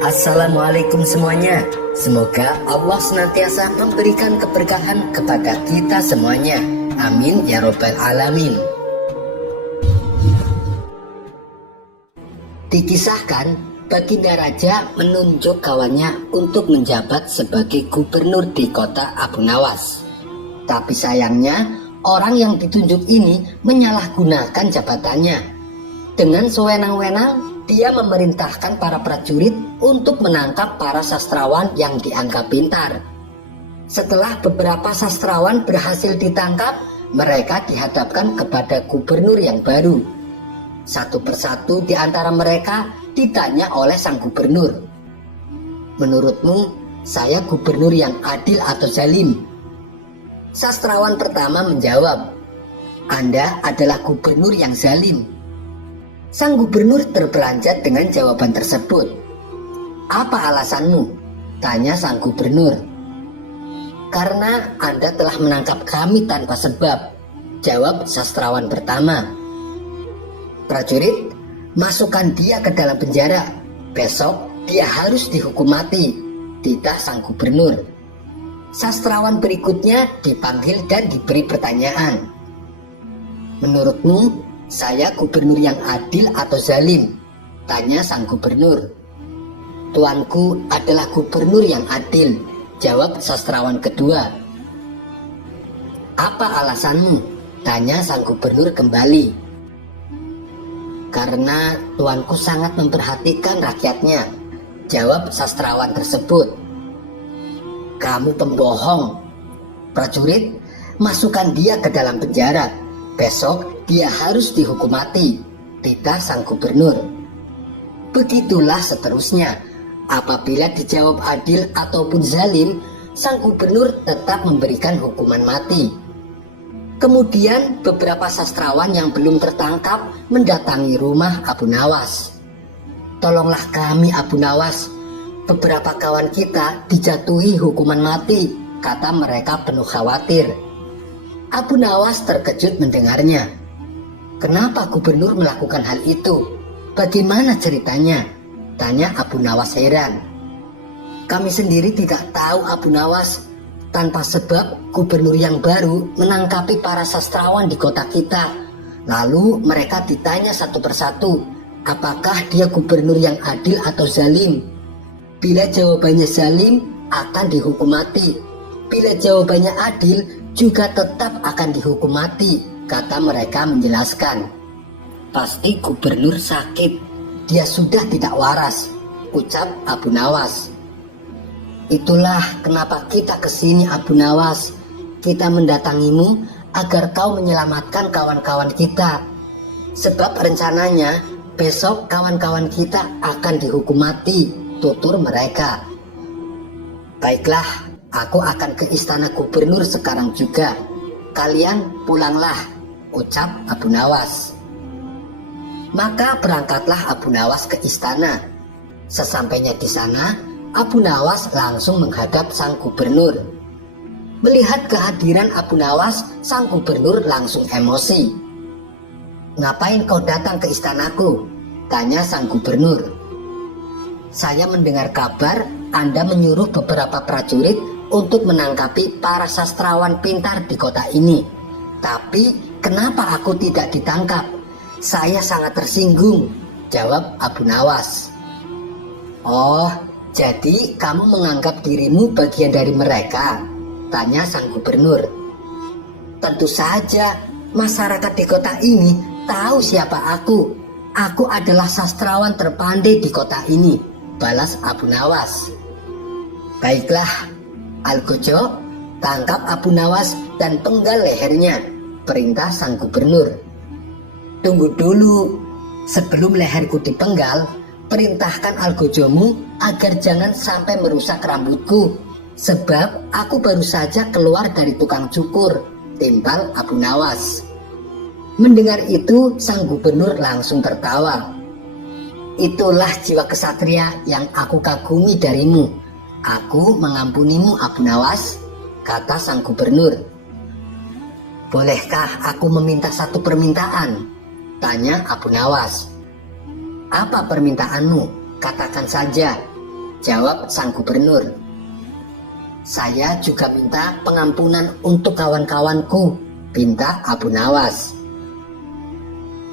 Assalamualaikum semuanya. Semoga Allah senantiasa memberikan keberkahan kepada kita semuanya. Amin ya robbal alamin. Dikisahkan, Baginda Raja menunjuk kawannya untuk menjabat sebagai gubernur di kota Abu Nawas. Tapi sayangnya, orang yang ditunjuk ini menyalahgunakan jabatannya. Dengan sewenang-wenang, dia memerintahkan para prajurit untuk menangkap para sastrawan yang dianggap pintar. Setelah beberapa sastrawan berhasil ditangkap, mereka dihadapkan kepada gubernur yang baru. Satu persatu di antara mereka ditanya oleh sang gubernur, "Menurutmu, saya gubernur yang adil atau zalim?" Sastrawan pertama menjawab, "Anda adalah gubernur yang zalim." Sang gubernur terperanjat dengan jawaban tersebut. "Apa alasanmu?" tanya sang gubernur. "Karena Anda telah menangkap kami tanpa sebab," jawab sastrawan pertama. "Prajurit, masukkan dia ke dalam penjara. Besok dia harus dihukum mati," titah sang gubernur. Sastrawan berikutnya dipanggil dan diberi pertanyaan. "Menurutmu, saya gubernur yang adil atau zalim?" tanya sang gubernur. "Tuanku adalah gubernur yang adil," jawab sastrawan kedua. "Apa alasanmu?" tanya sang gubernur kembali. "Karena tuanku sangat memperhatikan rakyatnya," jawab sastrawan tersebut. "Kamu pembohong. Prajurit, masukkan dia ke dalam penjara. Besok dia harus dihukum mati," titah sang gubernur. Begitulah seterusnya. Apabila dijawab adil ataupun zalim, sang gubernur tetap memberikan hukuman mati. Kemudian beberapa sastrawan yang belum tertangkap mendatangi rumah Abu Nawas. "Tolonglah kami Abu Nawas. Beberapa kawan kita dijatuhi hukuman mati," kata mereka penuh khawatir. Abu Nawas terkejut mendengarnya. "Kenapa gubernur melakukan hal itu? Bagaimana ceritanya?" tanya Abu Nawas heran. "Kami sendiri tidak tahu Abu Nawas. Tanpa sebab gubernur yang baru menangkapi para sastrawan di kota kita. Lalu mereka ditanya satu persatu, apakah dia gubernur yang adil atau zalim. Bila jawabannya zalim, akan dihukum mati. Bila jawabannya adil, juga tetap akan dihukum mati," kata mereka menjelaskan. "Pasti gubernur sakit. Dia sudah tidak waras," ucap Abu Nawas. "Itulah kenapa kita kesini Abu Nawas. Kita mendatangimu agar kau menyelamatkan kawan-kawan kita. Sebab rencananya besok kawan-kawan kita akan dihukum mati," tutur mereka. "Baiklah, aku akan ke istana gubernur sekarang juga. Kalian pulanglah," ucap Abu Nawas. Maka berangkatlah Abu Nawas ke istana. Sesampainya di sana, Abu Nawas langsung menghadap sang gubernur. Melihat kehadiran Abu Nawas, sang gubernur langsung emosi. "Ngapain kau datang ke istanaku?" tanya sang gubernur. "Saya mendengar kabar Anda menyuruh beberapa prajurit untuk menangkapi para sastrawan pintar di kota ini. Tapi kenapa aku tidak ditangkap? Saya sangat tersinggung," jawab Abu Nawas. "Oh, jadi kamu menganggap dirimu bagian dari mereka?" tanya sang gubernur. "Tentu saja, masyarakat di kota ini tahu siapa aku. Aku adalah sastrawan terpandai di kota ini," balas Abu Nawas. "Baiklah, Algojo, tangkap Abu Nawas dan penggal lehernya," perintah sang gubernur. "Tunggu dulu, sebelum leherku dipenggal, perintahkan algojomu agar jangan sampai merusak rambutku. Sebab aku baru saja keluar dari tukang cukur," timpal Abu Nawas. Mendengar itu, sang gubernur langsung tertawa. "Itulah jiwa kesatria yang aku kagumi darimu. Aku mengampunimu Abu Nawas," kata sang gubernur. "Bolehkah aku meminta satu permintaan?" tanya Abu Nawas. "Apa permintaanmu? Katakan saja," jawab sang gubernur. Saya juga minta pengampunan untuk kawan-kawanku, pinta Abu Nawas.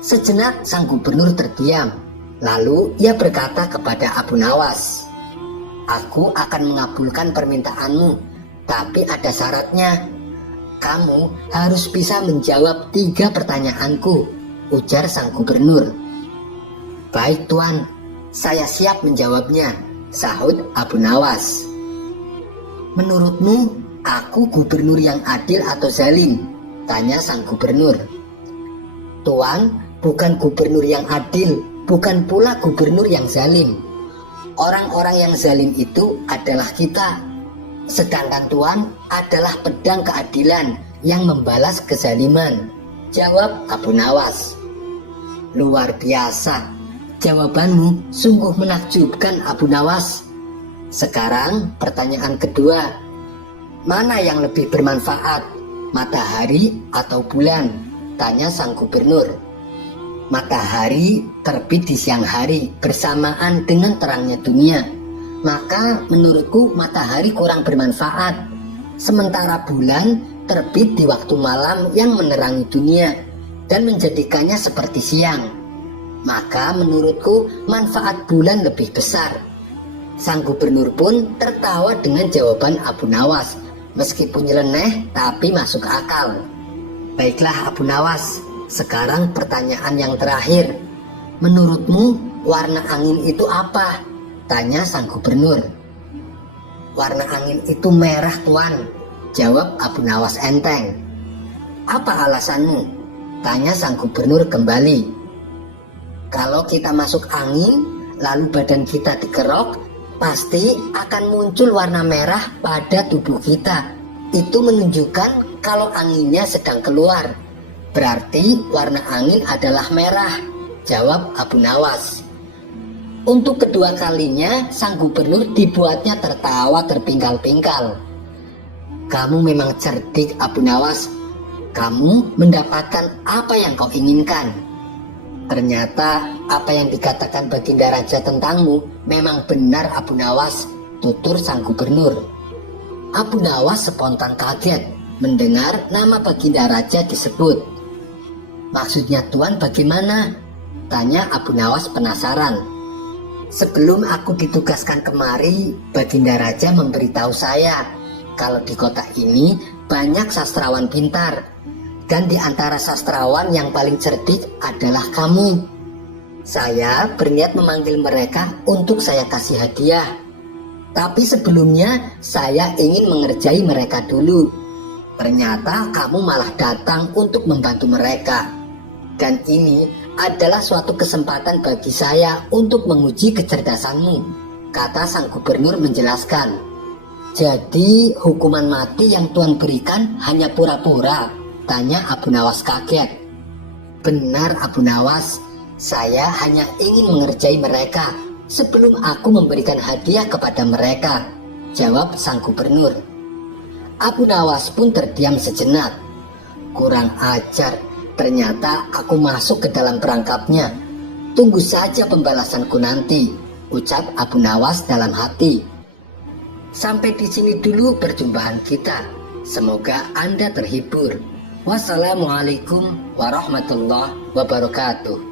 Sejenak sang gubernur terdiam, lalu ia berkata kepada Abu Nawas, aku akan mengabulkan permintaanmu, tapi ada syaratnya. Kamu harus bisa menjawab 3 pertanyaanku, ujar sang gubernur. Baik tuan, saya siap menjawabnya, sahut Abu Nawas. Menurutmu, aku gubernur yang adil atau zalim? Tanya sang gubernur. Tuan, bukan gubernur yang adil, bukan pula gubernur yang zalim. Orang-orang yang zalim itu adalah kita. Sedangkan Tuan adalah pedang keadilan yang membalas kezaliman, jawab Abu Nawas. Luar biasa, jawabanmu sungguh menakjubkan Abu Nawas. Sekarang pertanyaan kedua, mana yang lebih bermanfaat, matahari atau bulan? Tanya sang gubernur. Matahari terbit di siang hari bersamaan dengan terangnya dunia, maka menurutku matahari kurang bermanfaat. Sementara bulan terbit di waktu malam yang menerangi dunia dan menjadikannya seperti siang, maka menurutku manfaat bulan lebih besar. Sang gubernur pun tertawa dengan jawaban Abu Nawas, meskipun nyeleneh tapi masuk akal. Baiklah Abu Nawas, sekarang pertanyaan yang terakhir. Menurutmu warna angin itu apa? Tanya sang gubernur. Warna angin itu merah tuan, jawab Abu Nawas enteng. Apa alasanmu? Tanya sang gubernur kembali. Kalau kita masuk angin, lalu badan kita dikerok, pasti akan muncul warna merah pada tubuh kita. Itu menunjukkan kalau anginnya sedang keluar. Berarti warna angin adalah merah, jawab Abu Nawas. Untuk kedua kalinya sang gubernur dibuatnya tertawa terpingkal-pingkal. Kamu memang cerdik Abu Nawas. Kamu mendapatkan apa yang kau inginkan. Ternyata apa yang dikatakan Baginda Raja tentangmu memang benar Abu Nawas, tutur sang gubernur. Abu Nawas spontan kaget mendengar nama Baginda Raja disebut. Maksudnya tuan bagaimana? Tanya Abu Nawas penasaran. Sebelum aku ditugaskan kemari, Baginda Raja memberitahu saya kalau di kota ini banyak sastrawan pintar. Dan di antara sastrawan yang paling cerdik adalah kamu. Saya berniat memanggil mereka untuk saya kasih hadiah. Tapi sebelumnya saya ingin mengerjai mereka dulu. Ternyata kamu malah datang untuk membantu mereka. Dan ini adalah suatu kesempatan bagi saya untuk menguji kecerdasanmu, kata sang gubernur menjelaskan. Jadi hukuman mati yang Tuan berikan hanya pura-pura? Tanya Abu Nawas kaget. Benar Abu Nawas, saya hanya ingin mengerjai mereka sebelum aku memberikan hadiah kepada mereka, jawab sang gubernur. Abu Nawas pun terdiam sejenak. Kurang ajar, ternyata aku masuk ke dalam perangkapnya. Tunggu saja pembalasanku nanti, ucap Abu Nawas dalam hati. Sampai di sini dulu perjumpaan kita. Semoga Anda terhibur. Wassalamualaikum warahmatullahi wabarakatuh.